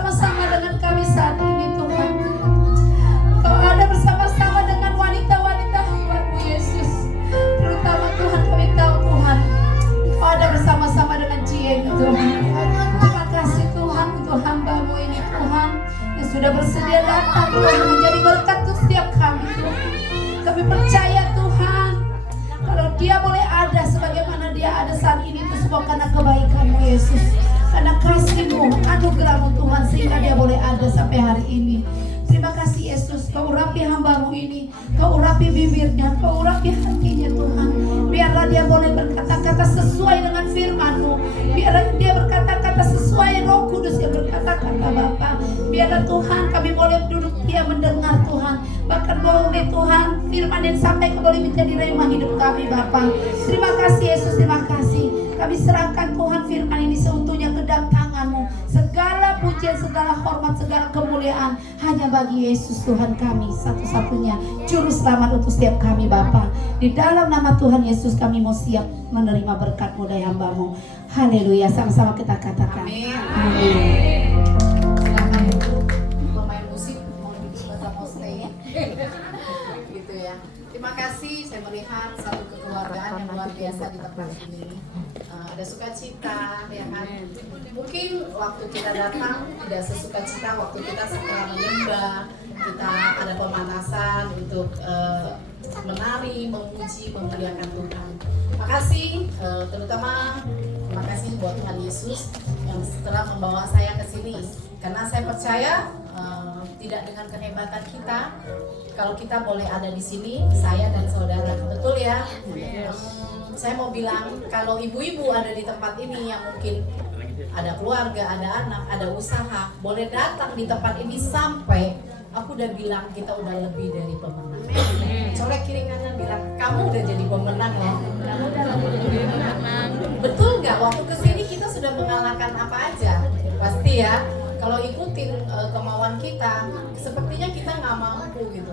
bersama-sama dengan kami saat ini Tuhan. Kau ada bersama-sama dengan wanita-wanita hamba-Mu Yesus. Terutama Tuhan kami tahu Tuhan, Kau ada bersama-sama dengan Cie Tuhan. Terima kasih Tuhan untuk hamba-Mu ini Tuhan, yang sudah bersedia datang Tuhan menjadi berkat untuk setiap kami Tuhan. Kami percaya Tuhan, kalau dia boleh ada sebagaimana dia ada saat ini itu semua karena kebaikan-Mu Yesus, karena kasih-Mu, anugerah-Mu Tuhan, sehingga dia boleh ada sampai hari ini. Terima kasih Yesus, Kau urapi hamba-Mu ini, Kau urapi bibirnya, Kau urapi hatinya Tuhan. Biarlah dia boleh berkata-kata sesuai dengan firman-Mu. Biarlah dia berkata-kata sesuai Roh Kudus yang berkata-kata Bapa. Biarlah Tuhan kami boleh duduk dia mendengar Tuhan. Bahkan boleh Tuhan firman yang disampaikan boleh menjadi rema hidup kami Bapa. Terima kasih Yesus, terima kasih. Kami serahkan Tuhan firman ini seutuhnya ke dalam tangan-Mu. Segala pujian, segala hormat, segala kemuliaan hanya bagi Yesus Tuhan kami, satu-satunya juru selamat untuk setiap kami Bapa. Di dalam nama Tuhan Yesus kami mau siap menerima berkat-Mu dari hamba-Mu. Haleluya, sama-sama kita katakan amin. Amin. Silakan pemain musik mau dicoba mau stay gitu ya. Terima kasih, saya melihat satu kekeluargaan yang luar biasa di tempat ini. Ada sukacita, ya kan? Mungkin waktu kita datang tidak sesukacita waktu kita setelah menyembah, kita ada pemanasan untuk menari, memuji, memuliakan Tuhan. Makasih, terutama terima kasih buat Tuhan Yesus yang setelah membawa saya ke sini. Karena saya percaya tidak dengan kehebatan kita, kalau kita boleh ada di sini, saya dan saudara, betul ya? Saya mau bilang kalau ibu-ibu ada di tempat ini yang mungkin ada keluarga, ada anak, ada usaha, boleh datang di tempat ini sampai aku udah bilang kita udah lebih dari pemenang. Colek kiri kanan bilang kamu udah jadi pemenang loh. Kamu udah lebih dari pemenang. Betul nggak? Waktu kesini kita sudah mengalahkan apa aja? Pasti ya. Kalau ikutin kemauan kita, sepertinya kita nggak mampu gitu.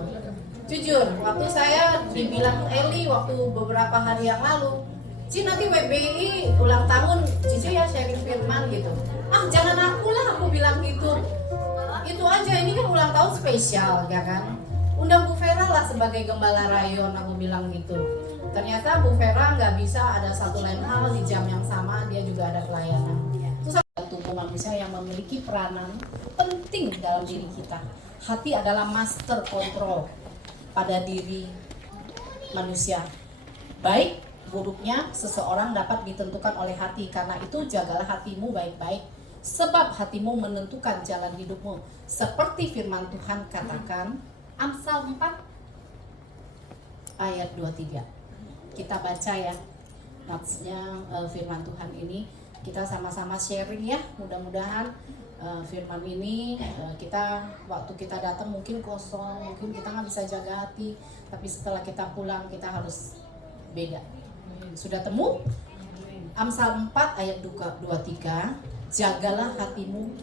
Jujur, waktu saya dibilang Eli waktu beberapa hari yang lalu, Ci nanti WBI ulang tahun, Cici ya sharing firman gitu. Ah jangan aku lah, aku bilang gitu. Itu aja, ini kan ulang tahun spesial ya kan. Undang Bu Vera lah sebagai gembala rayon, aku bilang gitu. Ternyata Bu Vera nggak bisa, ada satu lain hal di jam yang sama, dia juga ada pelayanan. Terus tubuh manusia yang memiliki peranan penting dalam diri kita. Hati adalah master control pada diri manusia. Baik buruknya seseorang dapat ditentukan oleh hati. Karena itu jagalah hatimu baik-baik, sebab hatimu menentukan jalan hidupmu. Seperti firman Tuhan katakan, Amsal 4 ayat 23. Kita baca ya natsnya, firman Tuhan ini. Kita sama-sama sharing ya, mudah-mudahan firman ini kita waktu kita datang mungkin kosong, mungkin kita nggak bisa jaga hati, tapi setelah kita pulang kita harus beda. Sudah temu? Amsal 4 ayat 23, jagalah hatimu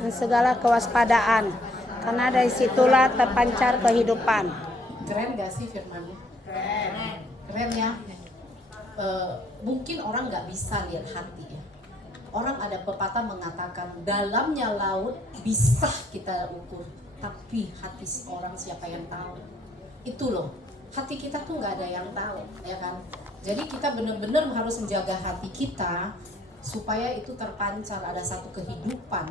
dan segala kewaspadaan, karena dari situlah terpancar kehidupan. Keren gak sih firmannya? Keren ya. Mungkin orang nggak bisa lihat hati ya. Orang ada pepatah mengatakan dalamnya laut bisa kita ukur, tapi hati orang siapa yang tahu? Itu loh, hati kita tuh nggak ada yang tahu, ya kan? Jadi kita benar-benar harus menjaga hati kita supaya itu terpancar, ada satu kehidupan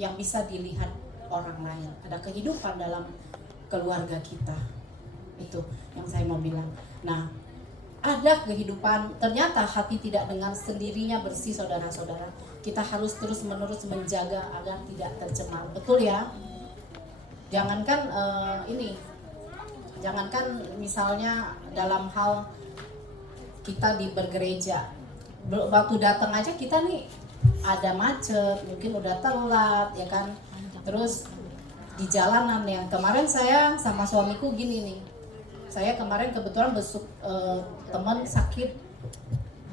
yang bisa dilihat orang lain, ada kehidupan dalam keluarga kita. Itu yang saya mau bilang. Nah, ada kehidupan, ternyata hati tidak dengan sendirinya bersih saudara-saudara. Kita harus terus-menerus menjaga agar tidak tercemar, betul ya? Jangankan jangankan misalnya dalam hal kita di bergereja, waktu datang aja kita nih ada macet, mungkin udah telat ya kan. Terus di jalanan yang kemarin saya sama suamiku gini nih, saya kemarin kebetulan besuk teman sakit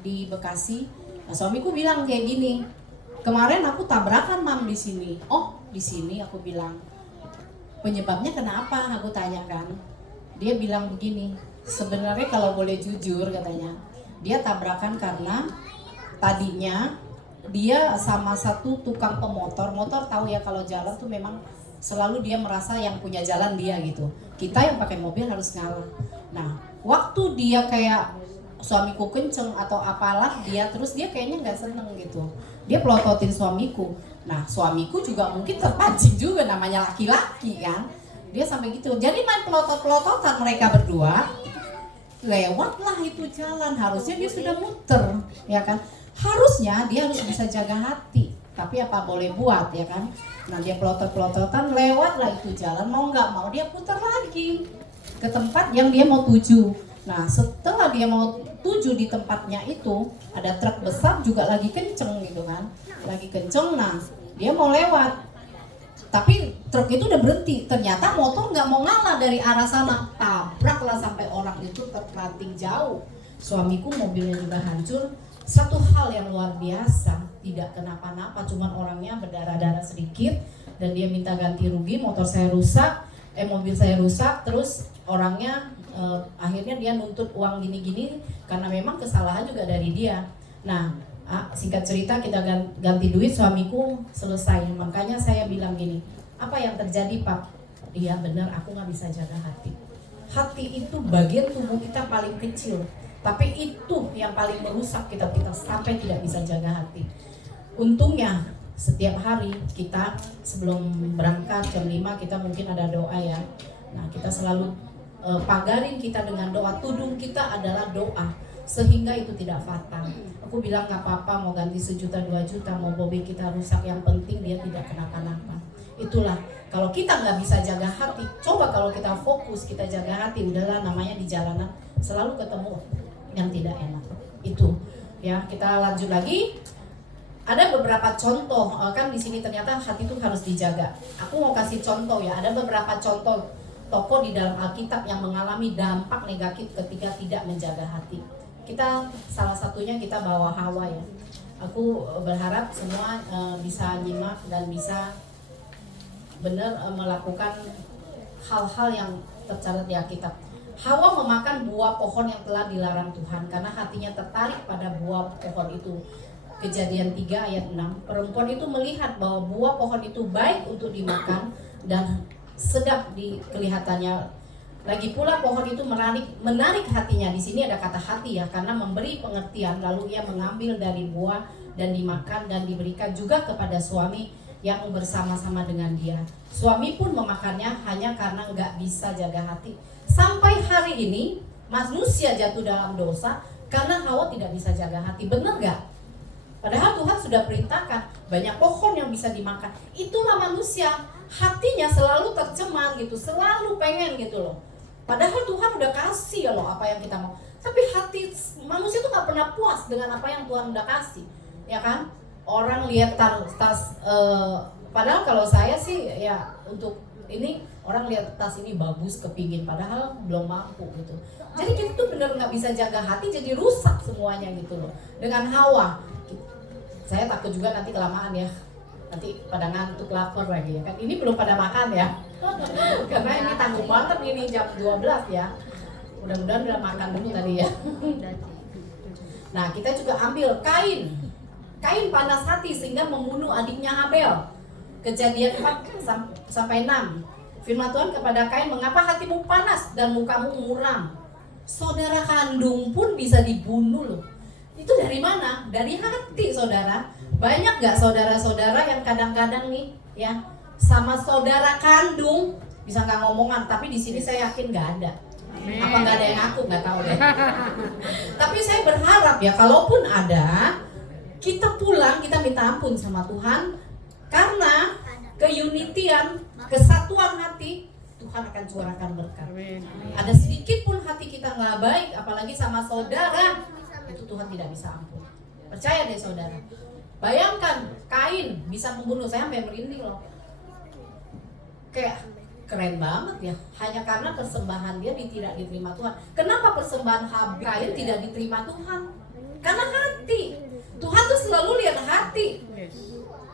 di Bekasi. Nah, suamiku bilang kayak gini, kemarin aku tabrakan mam di sini. Oh di sini, aku bilang. Penyebabnya kenapa? Aku tanyakan. Dia bilang begini, sebenarnya kalau boleh jujur katanya, dia tabrakan karena tadinya dia sama satu tukang pemotor. Motor tahu ya kalau jalan tuh memang selalu dia merasa yang punya jalan dia gitu. Kita yang pakai mobil harus ngalah. Nah, waktu dia kayak suamiku kenceng atau apalah dia, terus dia kayaknya nggak seneng gitu. Dia pelototin suamiku. Nah, suamiku juga mungkin terpancing juga, namanya laki-laki kan. Dia sampai gitu. Jadi main pelotot-pelototan mereka berdua. Lewatlah itu jalan, harusnya dia sudah muter, ya kan? Harusnya dia harus bisa jaga hati, tapi apa boleh buat, ya kan? Nah, dia pelotot-pelototan, lewatlah itu jalan, mau nggak mau dia putar lagi ke tempat yang dia mau tuju. Nah, setelah dia mau tuju di tempatnya itu, ada truk besar juga lagi kenceng gitu kan, lagi kenceng. Nah, dia mau lewat, tapi truk itu udah berhenti. Ternyata motor nggak mau ngalah dari arah sana, tabraklah sampai orang itu terpelanting jauh. Suamiku mobilnya juga hancur. Satu hal yang luar biasa, tidak kenapa-napa, cuman orangnya berdarah-darah sedikit dan dia minta ganti rugi. Mobil saya rusak, terus orangnya akhirnya dia nuntut uang gini-gini karena memang kesalahan juga dari dia. Nah, singkat cerita kita ganti duit, suamiku selesai. Makanya saya bilang gini, apa yang terjadi Pak? Iya benar, aku nggak bisa jaga hati. Hati itu bagian tubuh kita paling kecil, tapi itu yang paling merusak kita sampai tidak bisa jaga hati. Untungnya setiap hari kita sebelum berangkat jam 5 kita mungkin ada doa ya. Nah, kita selalu pagarin kita dengan doa, tudung kita adalah doa, sehingga itu tidak fatal. Aku bilang nggak apa-apa mau ganti 1 juta 2 juta, mau mobil kita rusak, yang penting dia tidak kenapa-napa. Itulah kalau kita nggak bisa jaga hati. Coba kalau kita fokus kita jaga hati, udahlah, namanya di jalanan selalu ketemu yang tidak enak. Itu ya, kita lanjut lagi. Ada beberapa contoh kan di sini, ternyata hati itu harus dijaga. Aku mau kasih contoh ya, ada beberapa contoh tokoh di dalam Alkitab yang mengalami dampak negatif ketika tidak menjaga hati. Kita salah satunya kita bawa Hawa ya. Aku berharap semua bisa nyimak dan bisa benar melakukan hal-hal yang tercatat di Alkitab. Hawa memakan buah pohon yang telah dilarang Tuhan karena hatinya tertarik pada buah pohon itu. Kejadian 3 ayat 6. Perempuan itu melihat bahwa buah pohon itu baik untuk dimakan dan sedap di kelihatannya. Lagi pula pohon itu menarik hatinya. Di sini ada kata hati ya, karena memberi pengertian. Lalu ia mengambil dari buah dan dimakan dan diberikan juga kepada suami yang bersama-sama dengan dia. Suami pun memakannya hanya karena nggak bisa jaga hati. Sampai hari ini manusia jatuh dalam dosa karena Hawa tidak bisa jaga hati. Benar nggak? Padahal Tuhan sudah perintahkan banyak pohon yang bisa dimakan. Itulah manusia, hatinya selalu tercemar gitu, selalu pengen gitu loh. Padahal Tuhan udah kasih loh apa yang kita mau. Tapi hati manusia tuh nggak pernah puas dengan apa yang Tuhan udah kasih, ya kan? Orang lihat tas, padahal kalau saya sih ya untuk ini orang lihat tas ini bagus kepingin, padahal belum mampu gitu. Jadi kita tuh bener nggak bisa jaga hati, jadi rusak semuanya gitu loh. Dengan Hawa, saya takut juga nanti kelamaan ya, nanti pada ngantuk lapar lagi ya kan. Ini belum pada makan ya, karena ini tanggung banget ini jam 12 ya. Mudah-mudahan udah makan dulu tadi ya. Nah, kita juga ambil Kain panas hati sehingga membunuh adiknya Habel. Kejadian 4 sampai 6. Firman Tuhan kepada Kain, mengapa hatimu panas dan mukamu muram? Saudara kandung pun bisa dibunuh loh. Itu dari mana? Dari hati, saudara. Banyak gak saudara-saudara yang kadang-kadang nih ya sama saudara kandung bisa nggak ngomongan, tapi di sini saya yakin nggak ada. Apa nggak ada yang aku nggak tahu deh. Tapi saya berharap ya, kalaupun ada, kita pulang, kita minta ampun sama Tuhan, karena keunitian, kesatuan hati, Tuhan akan curahkan berkat. Ada sedikit pun hati kita nggak baik, apalagi sama saudara, itu Tuhan tidak bisa ampun. Percaya deh saudara. Bayangkan Kain bisa membunuh, saya sampai merinding loh. Kayak keren banget ya, hanya karena persembahan dia tidak diterima Tuhan. Kenapa persembahan Kain tidak diterima Tuhan? Karena hati. Tuhan tuh selalu lihat hati.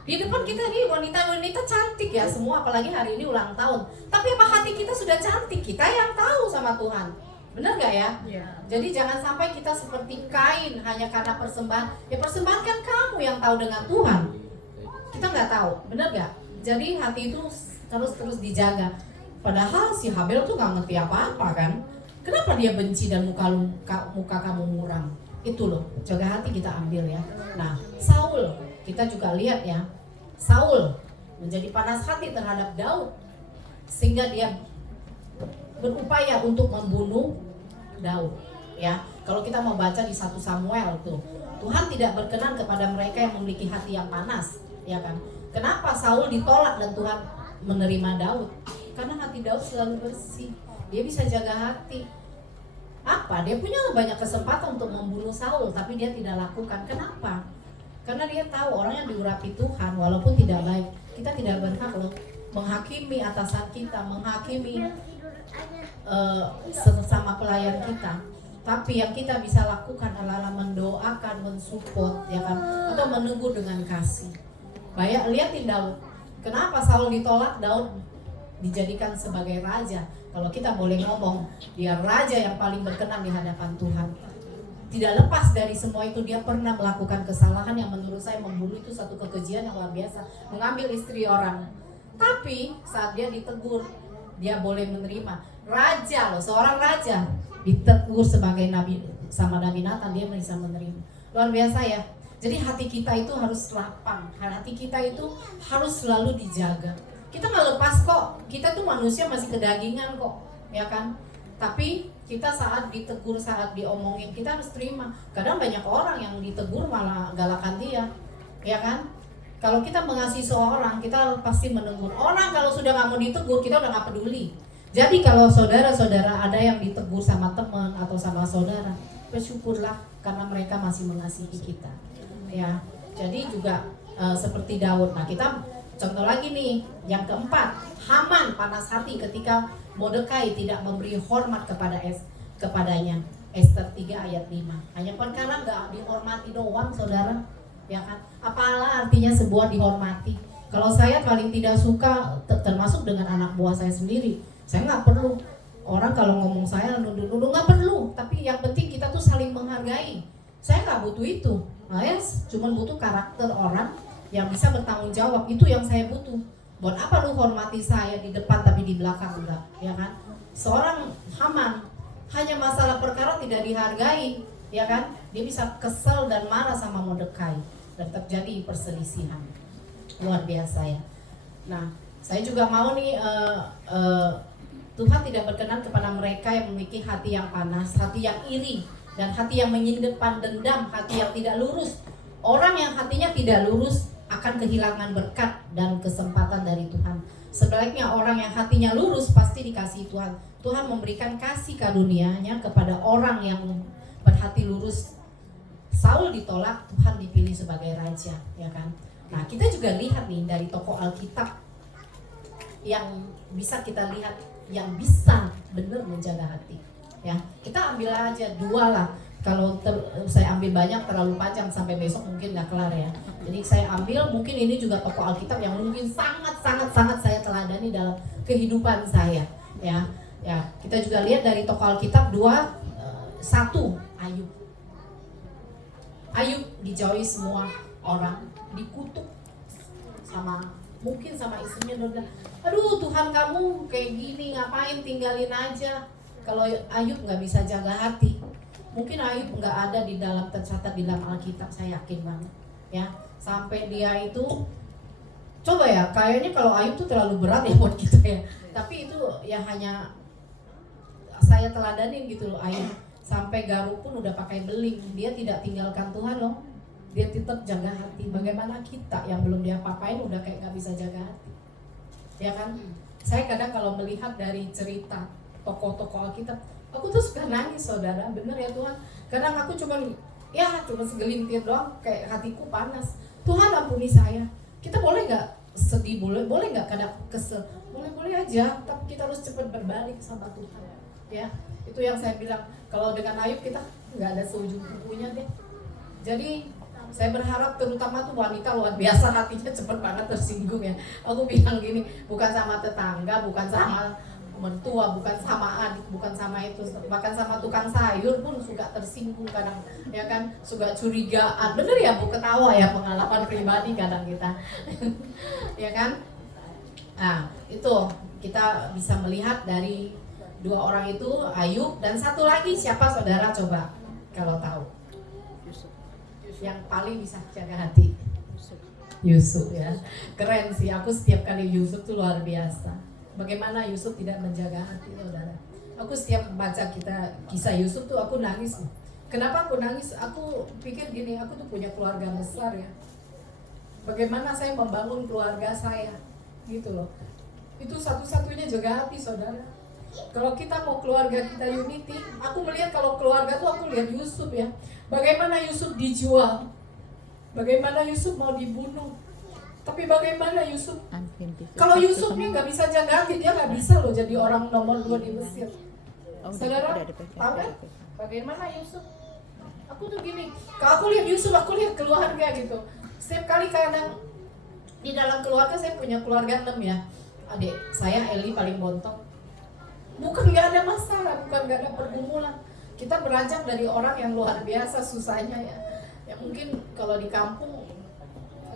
Di depan kita nih wanita-wanita cantik ya semua, apalagi hari ini ulang tahun. Tapi apa hati kita sudah cantik? Kita yang tahu sama Tuhan. Benar nggak ya? Iya. Jadi jangan sampai kita seperti Kain hanya karena persembahan. Ya persembahan kan kamu yang tahu dengan Tuhan. Kita nggak tahu, benar nggak? Jadi hati itu terus dijaga. Padahal si Habel tuh nggak ngerti apa-apa kan? Kenapa dia benci dan muka kamu muram? Itu loh, jaga hati kita ambil ya. Nah, Saul, kita juga lihat ya. Saul menjadi panas hati terhadap Daud sehingga dia berupaya untuk membunuh Daud ya. Kalau kita mau baca di 1 Samuel tuh, Tuhan tidak berkenan kepada mereka yang memiliki hati yang panas, ya kan? Kenapa Saul ditolak dan Tuhan menerima Daud? Karena hati Daud selalu bersih. Dia bisa jaga hati. Apa? Dia punya banyak kesempatan untuk membunuh Saul, tapi dia tidak lakukan. Kenapa? Karena dia tahu orang yang diurapi Tuhan walaupun tidak baik, kita tidak berhak loh menghakimi atasan kita, menghakimi sesama pelayan kita. Tapi yang kita bisa lakukan adalah mendoakan, mensupport, ya kan, atau menegur dengan kasih. Banyak lihatin Daud. Kenapa Saul ditolak, Daud dijadikan sebagai raja? Kalau kita boleh ngomong, dia raja yang paling berkenan di hadapan Tuhan. Tidak lepas dari semua itu, dia pernah melakukan kesalahan yang menurut saya membunuh, itu satu kekejian yang luar biasa, mengambil istri orang. Tapi saat dia ditegur, dia boleh menerima. Raja loh, seorang raja ditegur sebagai nabi sama Nabi Nathan, dia bisa menerima. Luar biasa ya. Jadi hati kita itu harus lapang, hati kita itu harus selalu dijaga. Kita nggak lepas kok, kita tuh manusia masih kedagingan kok, ya kan? Tapi kita saat ditegur, saat diomongin, kita harus terima. Kadang banyak orang yang ditegur malah galakan dia, ya kan? Kalau kita mengasihi seorang, kita pasti menegur. Orang kalau sudah nggak mau ditegur, kita udah nggak peduli. Jadi kalau saudara-saudara ada yang ditegur sama teman atau sama saudara, bersyukurlah karena mereka masih mengasihi kita. Ya, jadi juga seperti Daud. Nah, kita contoh lagi nih, yang keempat, Haman panas hati ketika Mordekai tidak memberi hormat kepadanya. Ester 3 ayat 5. Hanya perkara nggak dihormati doang, saudara, ya kan? Apalah artinya sebuah dihormati? Kalau saya paling tidak suka, termasuk dengan anak buah saya sendiri, saya nggak perlu orang kalau ngomong saya nuduh-nuduh, nggak perlu. Tapi yang penting kita tuh saling menghargai. Saya nggak butuh itu. Saya cuma butuh karakter orang yang bisa bertanggung jawab. Itu yang saya butuh. Buat apa lu hormati saya di depan tapi di belakang enggak, ya kan? Seorang Haman hanya masalah perkara tidak dihargai, ya kan? Dia bisa kesel dan marah sama Mordekai dan terjadi perselisihan. Luar biasa ya. Nah, saya juga mau nih Tuhan tidak berkenan kepada mereka yang memiliki hati yang panas, hati yang iri, dan hati yang menyimpan dendam, hati yang tidak lurus. Orang yang hatinya tidak lurus akan kehilangan berkat dan kesempatan dari Tuhan. Sebaliknya orang yang hatinya lurus pasti dikasihi Tuhan. Tuhan memberikan kasih karunia-Nya kepada orang yang berhati lurus. Saul ditolak, Tuhan dipilih sebagai raja, ya kan? Nah, kita juga lihat nih dari tokoh Alkitab yang bisa kita lihat, yang bisa benar menjaga hati. Ya, kita ambil aja 2 lah. Kalau saya ambil banyak terlalu panjang sampai besok mungkin nggak kelar ya. Jadi saya ambil, mungkin ini juga tokoh Alkitab yang mungkin sangat saya teladani dalam kehidupan saya. Ya, kita juga lihat dari tokoh Alkitab 1 Ayub. Ayub dijauhi semua orang, dikutuk mungkin sama istrinya, dia bilang, aduh Tuhan kamu kayak gini, ngapain, tinggalin aja. Kalau Ayub nggak bisa jaga hati, mungkin Ayub nggak ada di dalam, tercatat di dalam Alkitab, saya yakin banget ya. Sampai dia itu, coba ya, kayaknya kalau Ayub tuh terlalu berat ya buat kita ya, tapi itu ya hanya saya teladanin gitu loh. Ayub sampai garuk pun udah pakai beling, dia tidak tinggalkan Tuhan loh, dia tetap jaga hati. Bagaimana kita yang belum dia papain udah kayak nggak bisa jaga hati, ya kan? Saya kadang kalau melihat dari cerita tokoh-tokoh Alkitab, aku tuh suka nangis, saudara. Bener ya Tuhan, kadang aku cuma segelintir doang, kayak hatiku panas. Tuhan ampuni saya. Kita boleh nggak sedih, boleh nggak kadang kesel, boleh aja, tapi kita harus cepat berbalik sama Tuhan, ya. Itu yang saya bilang, kalau dengan Ayub kita nggak ada seujung kukunya deh. Jadi saya berharap terutama tuh wanita luar biasa, hatinya cepet banget tersinggung ya. Aku bilang gini, bukan sama tetangga, bukan sama mertua, bukan sama adik, bukan sama itu, bahkan sama tukang sayur pun suka tersinggung kadang, ya kan, suka curigaan. Bener ya Bu, ketawa ya, pengalaman pribadi kadang kita. Ya kan. Nah itu kita bisa melihat dari dua orang itu, Ayub dan satu lagi siapa saudara, coba kalau tahu yang paling bisa jaga hati? Yusuf ya, keren sih. Aku setiap kali Yusuf tuh luar biasa. Bagaimana Yusuf tidak menjaga hati, saudara? Aku setiap baca kisah Yusuf tuh aku nangis. Kenapa aku nangis? Aku pikir gini, aku tuh punya keluarga besar ya. Bagaimana saya membangun keluarga saya, gitu loh. Itu satu-satunya jaga hati, saudara. Kalau kita mau keluarga kita unity, aku melihat kalau keluarga tuh aku lihat Yusuf ya. Bagaimana Yusuf dijual, bagaimana Yusuf mau dibunuh. Tapi bagaimana Yusuf? Kalau Yusuf nih nggak bisa jaga hati, dia nggak bisa loh jadi orang nomor 2 di Mesir. Saudara, tahu kan? Bagaimana Yusuf? Aku tuh gini, kalau aku lihat Yusuf, aku lihat keluarga gitu. Setiap kali kadang di dalam keluarga, saya punya keluarga 6 ya. Adik saya Eli paling bontot. Bukan nggak ada masalah, bukan nggak ada pergumulan. Kita beranjak dari orang yang luar biasa susahnya ya. Ya mungkin kalau di kampung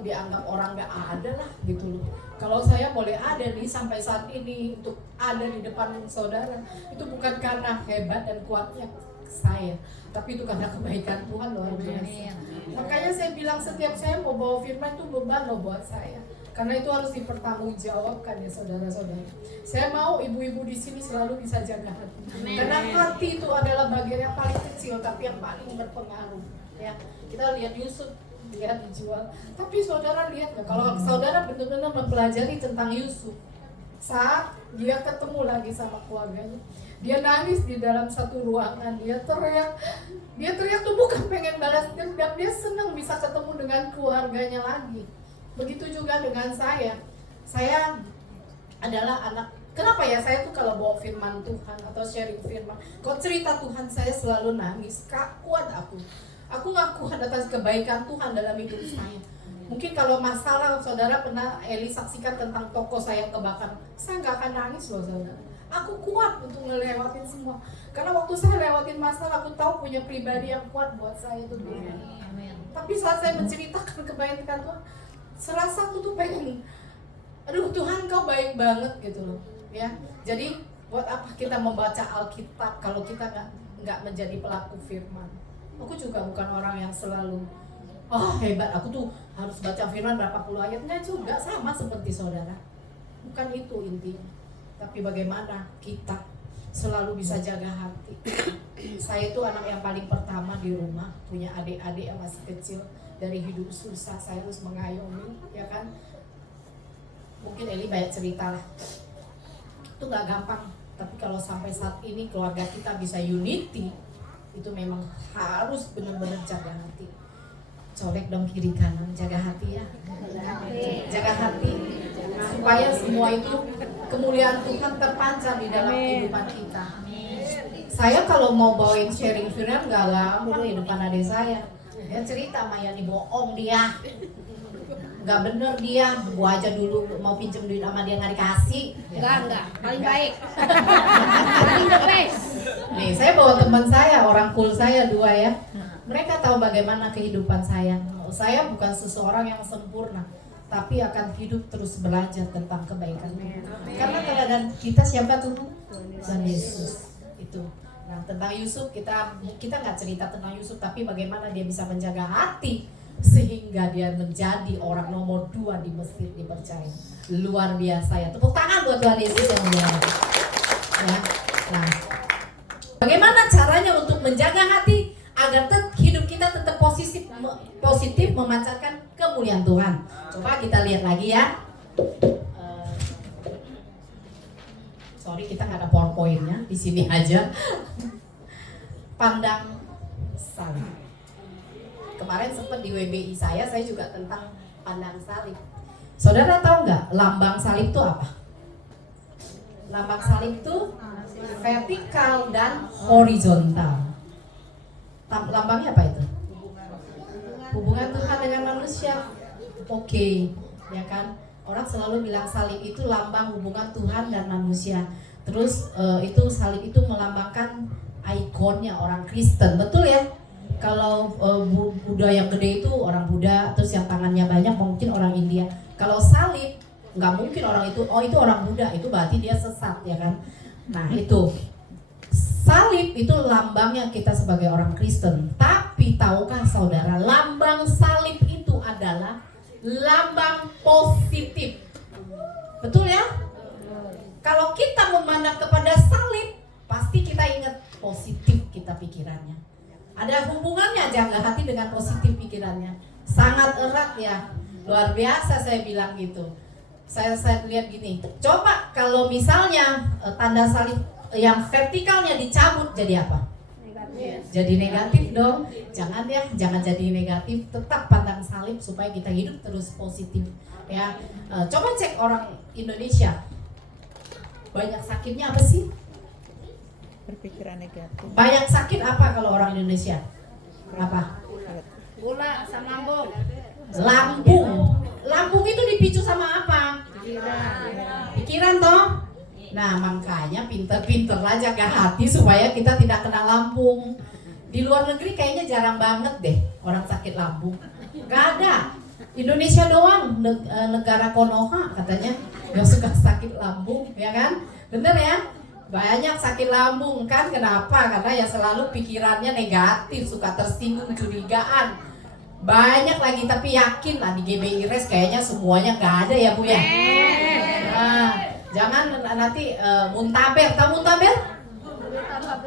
dianggap orang nggak ada lah gitu loh. Kalau saya boleh ada nih sampai saat ini untuk ada di depan saudara, itu bukan karena hebat dan kuatnya saya, tapi itu karena kebaikan Tuhan luar biasa. Makanya saya bilang setiap saya mau bawa firman itu beban loh buat saya, karena itu harus dipertanggungjawabkan ya saudara-saudara. Saya mau ibu-ibu di sini selalu bisa jaga hati, karena hati itu adalah bagian yang paling kecil tapi yang paling berpengaruh. Ya, kita lihat Yusuf, dia dijual. Tapi saudara lihat nggak, kalau saudara benar-benar mempelajari tentang Yusuf, saat dia ketemu lagi sama keluarganya, dia nangis di dalam satu ruangan, dia teriak tuh bukan pengen balas dendam, dia senang bisa ketemu dengan keluarganya lagi. Begitu juga dengan saya adalah anak. Kenapa ya saya tuh kalau bawa firman Tuhan atau sharing firman, kalau cerita Tuhan saya selalu nangis, kuat aku nggak kuat atas kebaikan Tuhan dalam hidup saya. Mungkin kalau masalah, saudara pernah Eli saksikan tentang toko saya yang kebakar, saya nggak akan nangis loh saudara. Aku kuat untuk ngelewatin semua, karena waktu saya lewatin masalah, aku tahu punya pribadi yang kuat buat saya itu Tuhan. Tapi saat saya menceritakan kebaikan Tuhan, serasa aku tuh pengen, aduh Tuhan kau baik banget gitu loh ya. Jadi buat apa kita membaca Alkitab kalau kita nggak menjadi pelaku firman? Aku juga bukan orang yang selalu hebat, aku tuh harus baca firman berapa puluh ayat. Nggak juga, sama seperti saudara. Bukan itu intinya, tapi bagaimana kita selalu bisa jaga hati. Saya itu anak yang paling pertama di rumah, punya adik-adik yang masih kecil. Dari hidup susah saya harus mengayomi, ya kan. Mungkin Eli banyak cerita lah, itu nggak gampang. Tapi kalau sampai saat ini keluarga kita bisa unity, itu memang harus benar-benar jaga hati. Colek dong kiri kanan, jaga hati ya. Jaga hati supaya semua itu kemuliaan Tuhan terpancar di dalam kehidupan kita. Saya kalau mau bawain sharing firman nggak gampang di depan adik saya. Dia cerita Maya dibohong dia, nggak bener dia, gua aja dulu mau pinjem duit sama dia nggak dikasih. Enggak, paling baik. Paling the best. Nih, saya bawa teman saya, orang cool saya 2 ya. Mereka tahu bagaimana kehidupan saya. Saya bukan seseorang yang sempurna, tapi akan hidup terus belajar tentang kebaikan Tuhan. Karena teladan kita siapa tuh? Tuhan Yesus. Itu. Nah, tentang Yusuf kita nggak cerita tentang Yusuf, tapi bagaimana dia bisa menjaga hati sehingga dia menjadi orang nomor 2 di Mesir dipercaya. Luar biasa ya. Tepuk tangan buat Tuhan Yesus yang mulia. Ya. Nah, bagaimana caranya untuk menjaga hati agar hidup kita tetap positif memancarkan kemuliaan Tuhan? Coba kita lihat lagi ya. Sorry, kita nggak ada PowerPoint-nya, di sini aja. Pandang salib. Kemarin sempat di WBI saya juga tentang pandang salib. Saudara tahu nggak lambang salib itu apa? Lambang salib itu vertikal dan horizontal. Lambangnya apa itu? Hubungan Tuhan dengan manusia. Oke, ya kan? Orang selalu bilang salib itu lambang hubungan Tuhan dan manusia. Terus itu salib itu melambangkan ikonnya orang Kristen, betul ya? Kalau Buddha yang gede itu orang Buddha, terus yang tangannya banyak mungkin orang India. Kalau salib nggak mungkin orang itu, oh itu orang Buddha, itu berarti dia sesat ya kan? Nah itu salib itu lambangnya kita sebagai orang Kristen. Tapi tahukah saudara, lambang salib itu adalah lambang positif, betul ya? Kalau kita memandang kepada salib, pasti kita ingat positif kita pikirannya. Ada hubungannya jaga hati dengan positif pikirannya. Sangat erat ya, luar biasa saya bilang gitu. Saya lihat gini, coba kalau misalnya tanda salib yang vertikalnya dicabut jadi apa? Negatif. Jadi negatif dong. Jangan ya, jangan jadi negatif. Tetap pandang salib supaya kita hidup terus positif. Ya, coba cek orang Indonesia. Banyak sakitnya apa sih? Berpikiran negatif. Banyak sakit apa kalau orang Indonesia? Apa? Gula sama lambung. Lambung. Lambung itu dipicu sama apa? Pikiran toh. Nah makanya pinter-pinter lah jaga hati supaya kita tidak kena lambung. Di luar negeri kayaknya jarang banget deh orang sakit lambung. Gak ada. Indonesia doang negara Konoha katanya yang suka sakit lambung, ya kan? Bener ya? Banyak sakit lambung kan? Kenapa? Karena ya selalu pikirannya negatif, suka tersinggung, curigaan. Banyak lagi, tapi yakin lah di GBI Res kayaknya semuanya gak ada ya Bu ya. Nah, jangan nanti muntaber, tahu muntaber?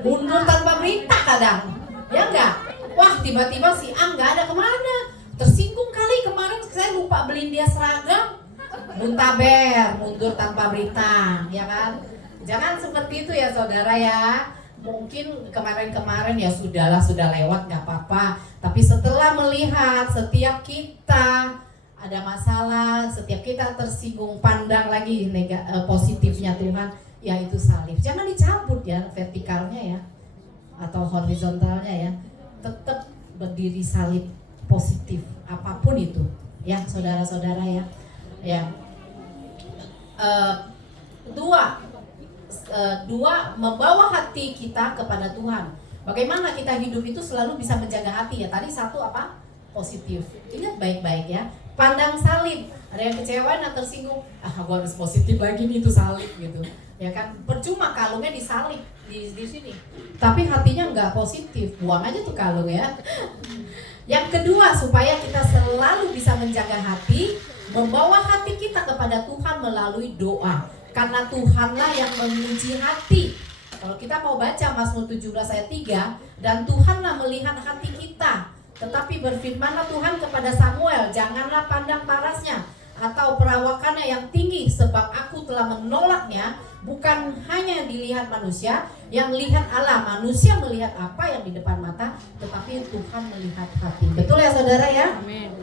Mundur tanpa berita kadang, ya enggak? Wah tiba-tiba si A nggak ada kemana, tersinggung kali kemarin saya lupa beliin dia seragam. Muntaber, mundur tanpa berita, ya kan? Jangan seperti itu ya saudara ya. Mungkin kemarin-kemarin ya sudahlah, sudah lewat nggak apa-apa. Tapi setelah melihat setiap kita ada masalah, setiap kita tersinggung, pandang lagi positifnya Tuhan, yaitu salib. Jangan dicabut ya vertikalnya ya, atau horizontalnya ya. Tetap berdiri salib positif, apapun itu, ya saudara-saudara ya. Ya. Dua, membawa hati kita kepada Tuhan. Bagaimana kita hidup itu selalu bisa menjaga hati ya. Tadi satu apa? Positif. Ingat baik-baik ya. Pandang salib. Ada yang kecewa dan tersinggung. Gua harus positif lagi nih, itu salib gitu. Ya kan? Percuma kalungnya disalib di sini. Tapi hatinya nggak positif. Buang aja tuh kalung ya. Yang kedua, supaya kita selalu bisa menjaga hati, membawa hati kita kepada Tuhan melalui doa. Karena Tuhanlah yang menguji hati. Kalau kita mau baca Mazmur 17 ayat 3, dan Tuhanlah melihat hati kita. Tetapi berfirmanlah Tuhan kepada Samuel, janganlah pandang parasnya atau perawakannya yang tinggi, sebab aku telah menolaknya. Bukan hanya dilihat manusia, yang lihat Allah. Manusia melihat apa yang di depan mata, tetapi Tuhan melihat hati. Betul ya saudara ya? Amin.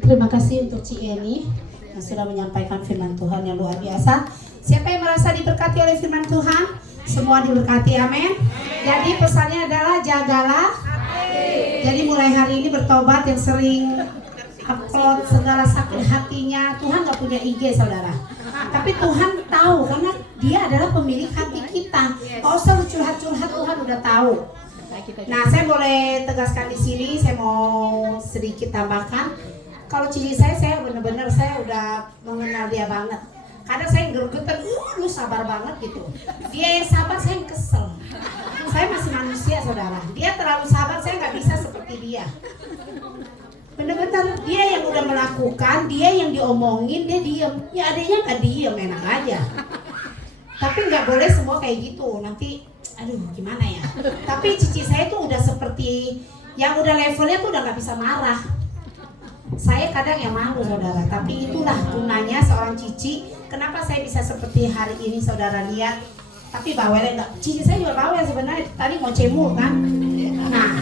Terima kasih untuk Ci Eni yang sudah menyampaikan firman Tuhan yang luar biasa. Siapa yang merasa diberkati oleh firman Tuhan? Semua diberkati, amin. Jadi pesannya adalah jagalah hati. Jadi mulai hari ini bertobat yang sering upload segala sakit hatinya. Tuhan gak punya IG saudara, tapi Tuhan tahu karena Dia adalah pemilik hati kita. Gak usah lu curhat-curhat, Tuhan udah tahu. Nah, saya boleh tegaskan di sini, saya mau sedikit tambahkan. Kalau cici saya benar-benar saya udah mengenal dia banget. Kadang saya gergetan, lu sabar banget gitu. Dia yang sabar, saya yang kesel. Saya masih manusia saudara. Dia terlalu sabar, saya nggak bisa seperti dia. Benar-benar dia yang udah melakukan, dia yang diomongin, dia diem. Ya adanya nggak diem, enak aja. Tapi nggak boleh semua kayak gitu. Nanti, aduh gimana ya. Tapi cici saya tuh udah seperti yang udah levelnya tuh udah nggak bisa marah. Saya kadang yang malu saudara, tapi itulah gunanya seorang cici. Kenapa saya bisa seperti hari ini saudara lihat. Tapi bawelnya enggak, cici saya juga bawel sebenarnya. Tadi mau cemul kan. Nah,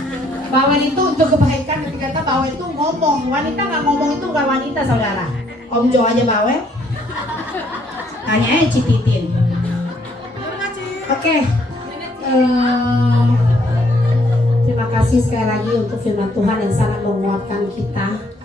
bawel itu untuk kebaikan. Ketika kata bawel itu ngomong. Wanita nggak ngomong itu nggak wanita saudara. Om Jo aja bawel. Tanya Cititin. Oke. Terima kasih sekali lagi untuk firman Tuhan yang sangat menguatkan kita.